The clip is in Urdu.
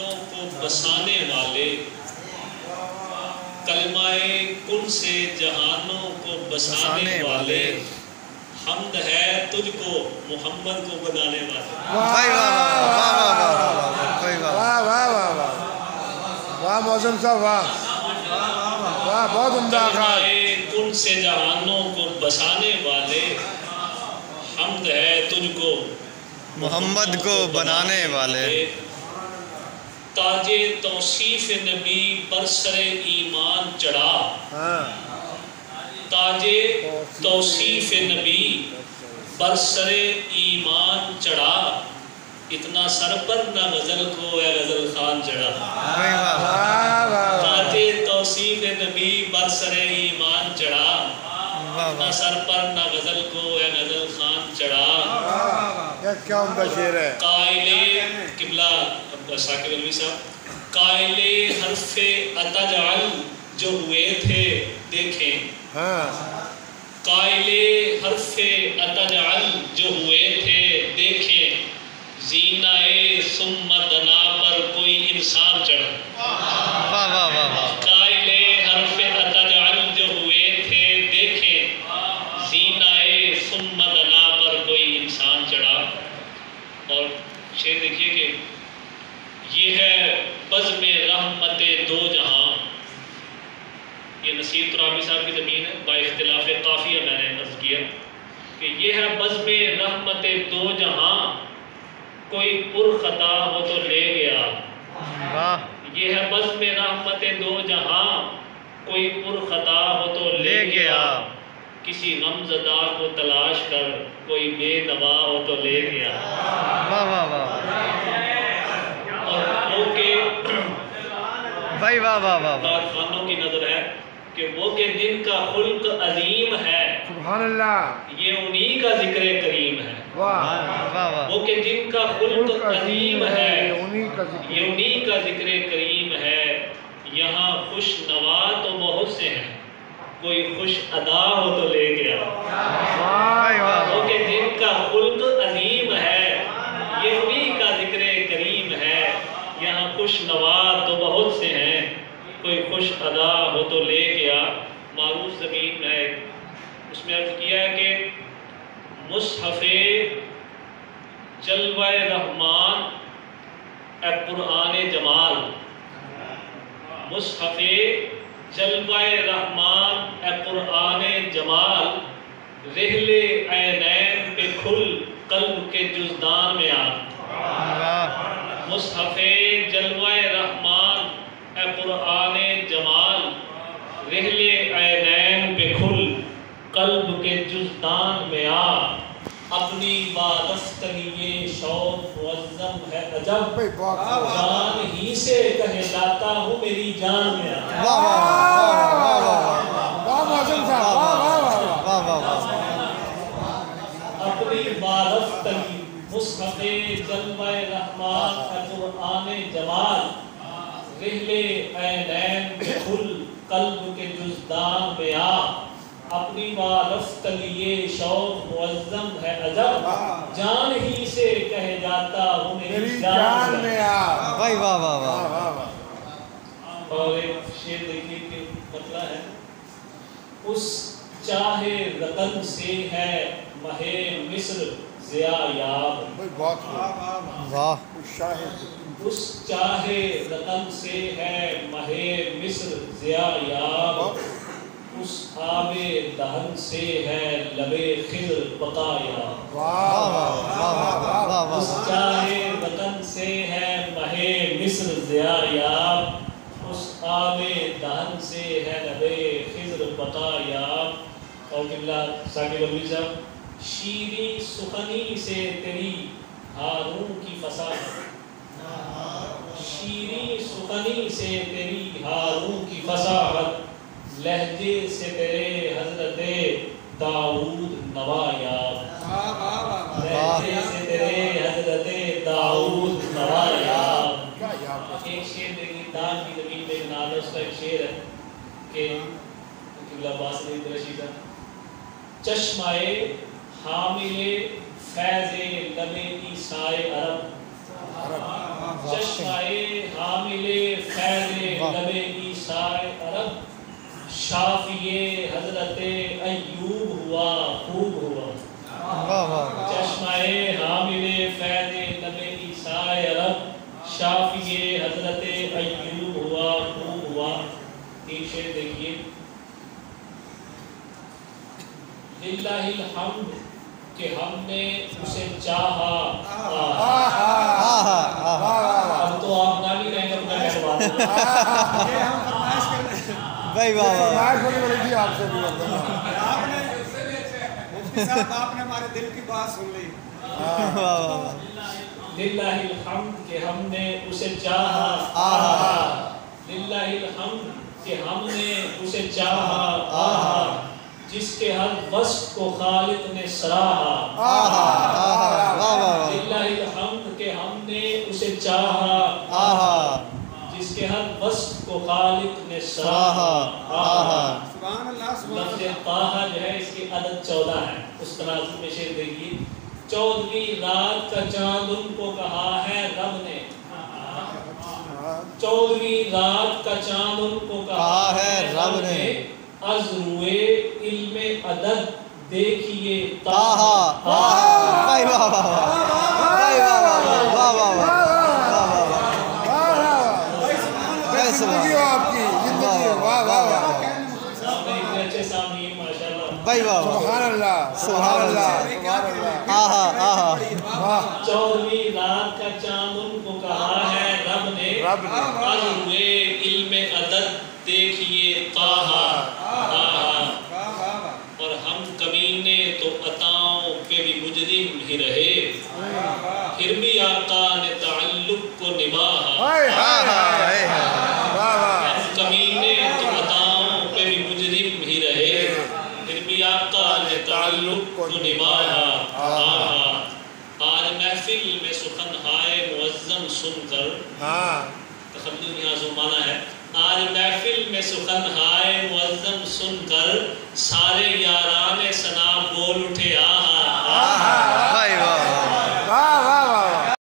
جہانوں کو بسانے والے، کلمہ کن سے جہانوں کو بسانے والے، حمد ہے تجھ کو محمد کو بنانے والے۔ واہ واہ واہ واہ واہ واہ معظم صاحب، واہ واہ، بہت عمدہ آغاز۔ کلمہ کن سے جہانوں کو بسانے والے، حمد ہے تجھ کو محمد کو بنانے والے، تاج توصیف نبی بر سر ایمان چڑھا، تاج توصیف نبی بر سر ایمان چڑھا، اتنا سر پر نہ غزل کو یا غزل خان چڑھا۔ تاج توصیف نبی بر سر ایمان چڑھا، اتنا سر پر نہ غزل کو یا غزل خان چڑھا۔ کیا عمدہ شعر ہے۔ قائل قبلہ ثاقب علوی صاحب، قائل حرف اتجعل جو ہوئے تھے دیکھیں، قائل حرف اتجعل جو ہوئے تھے دیکھیں، زینہ ثم دنا پر کوئی انسان چڑھا۔ قائل حرف اتجعل جو ہوئے تھے دیکھیں، زینہ ثم دنا پر کوئی انسان چڑھا۔ اور شعر دیکھیے کہ یہ ہے بزم رحمت دو جہاں، یہ نصیر ترابی صاحب کی زمین ہے، با اختلاف قافیہ میں نے عرض کیا کہ یہ ہے بزم رحمت دو جہاں، کوئی پر خطا ہو تو لے گیا۔ یہ ہے بزم رحمت دو جہاں، کوئی پر خطا ہو تو لے گیا، کسی غم زدہ کو تلاش کر کوئی بے دوا ہو تو لے گیا۔ اور وہ کہ خانوں کی نظر ہے کہ وہ کہ جن کا خلق عظیم ہے، سبحان اللہ، یہ انہی کا ذکر کریم ہے۔ وہ کہ جن کا خلق عظیم ہے، یہ انہی کا ذکر کریم ہے۔ یہاں خوش نوا تو بہت سے ہیں، کوئی خوش ادا ہو تو لے گیا۔ وہ کہ جن کا خلق عظیم ہے، یہ انہی کا ذکر کریم ہے۔ یہاں خوش نوا تو بہت سے ہیں، کوئی خوش ادا ہو تو لے گیا۔ معروف زمین ہے، اس میں عرض کیا ہے کہ مصحف جلوہ رحمان اے قرآن جمال، مصحف جلوہ رحمان اے قرآن جمال، رحلے عینین پہ کھل قلب کے جزدان میں آ۔ مصحف جلوہ رحمان اے قرآن جمال، رحلے عینین پہ کھل قلب کے جزدان میں آ، اپنی بارفتگی یہ شوق معظم ہے عجب، جان ہی سے کہلاتا ہوں میری جان میں آ۔ اپنی بارفتگی مصحف جلوہ رحمان اے قرآن جمال، رحلے عینین پہ کھل قلب کے جزدان میں آ، اپنی بارفتگی یہ شوق معظم ہے عجب، جان ہی سے کہہ جاتا ہوں میری جان میں آ۔ اور ایک شعر دیکھیے کہ مطلع ہے، اس چاہے رتن سے ہے مہ مصر ضیا یاب، اس چاہے رتن سے ہے مہ مصر ضیا یاب، اس آب دہن سے ہے لب خضر بقا یاب۔ اس چاہے رتن سے ہے مہ مصر ضیا یاب، اس آب دہن سے ہے لب خضر بقا یاب۔ اور قبلہ ثاقب علوی صاحب، شیریں سخنی سے تیری ہارون کی فصاحت، شیریں سخنی سے تیری ہارون کی فصاحت، لہجے سے تیرے حضرت داؤد نوا یاب، لہجے سے تیرے حضرت داؤد نوا یاب۔ ایک شعر دیکھیں، دان کی زمین میں نال اس کا ایک شعر ہے کہ قبلہ عباس علی رشیدہ، چشمائے حامل فیض لب عیسائی عرب، چشمائے حامل فیض لب عیسیٰ عرب شافی حضرت ایوب ہوا خوب ہوا واہ واہ چشمہ حامل فیض لب عیسیٰ عرب شافی حضرت ایوب ہوا خوب ہوا. تین شعر دیکھیے. للہ الحمد کہ ہم نے اسے چاہا. اب تو آپ نہ بھی کہیں گے اپنا کہوا دو. بھائی واہ واہ فرمائش بڑی بڑی تھی آپ سے بھی مفتی صاحب آپ نے ہمارے دل کی بات سن لی. للہ الحمد کہ ہم نے اسے چاہا. للہ الحمد کہ ہم نے اسے چاہا جس کے ہر وصف کو خالق نے سراہا. للہ الحمد کہ ہم نے اسے چاہا جس کے ہر وصف کو خالق نے سراہا. سبحان اللہ سبحان لفظ طاہا جو ہے اس کی عدد 14 ہے. اس تناظر میں شعر دیکھیے. 14ویں رات کا چاند ان کو کہا ہے رب نے. 14ویں رات کا چاند ان کو کہا ہے رب نے. از روئے علم عدد دیکھیے طاہا. بھائی واہ واہ بھائی واہ واہ واہ واہ واہ زندگی ہو آپ کی زندگی ہو. واہ واہ واہ اتنے اچھے سامعین ماشاءاللہ. بھائی واہ واہ سبحان اللہ سبحان اللہ سبحان اللہ. آہا آہا 14ویں رات کا چاند ان کو کہا ہے رب نے. رب نے از روئے علم عدد دیکھیے طاہا. اور ہم کمینے تو عطاؤں کے بھی مجرم ہی رہے. پھر بھی آقا نے تعلق کو نبھاہا. ہائے ہائے ہائے واہ واہ. ہم کمینے تو عطاؤں کے بھی مجرم ہی رہے. پھر بھی آقا نے تعلق کو نبھایا. آج محفل میں سخنہائے معظم سن کر ہاں تخلل یہاں زمانہ ہے. آج محفل میں سخنہائے معظم سن کر سارے یاران ثنا بول اٹھے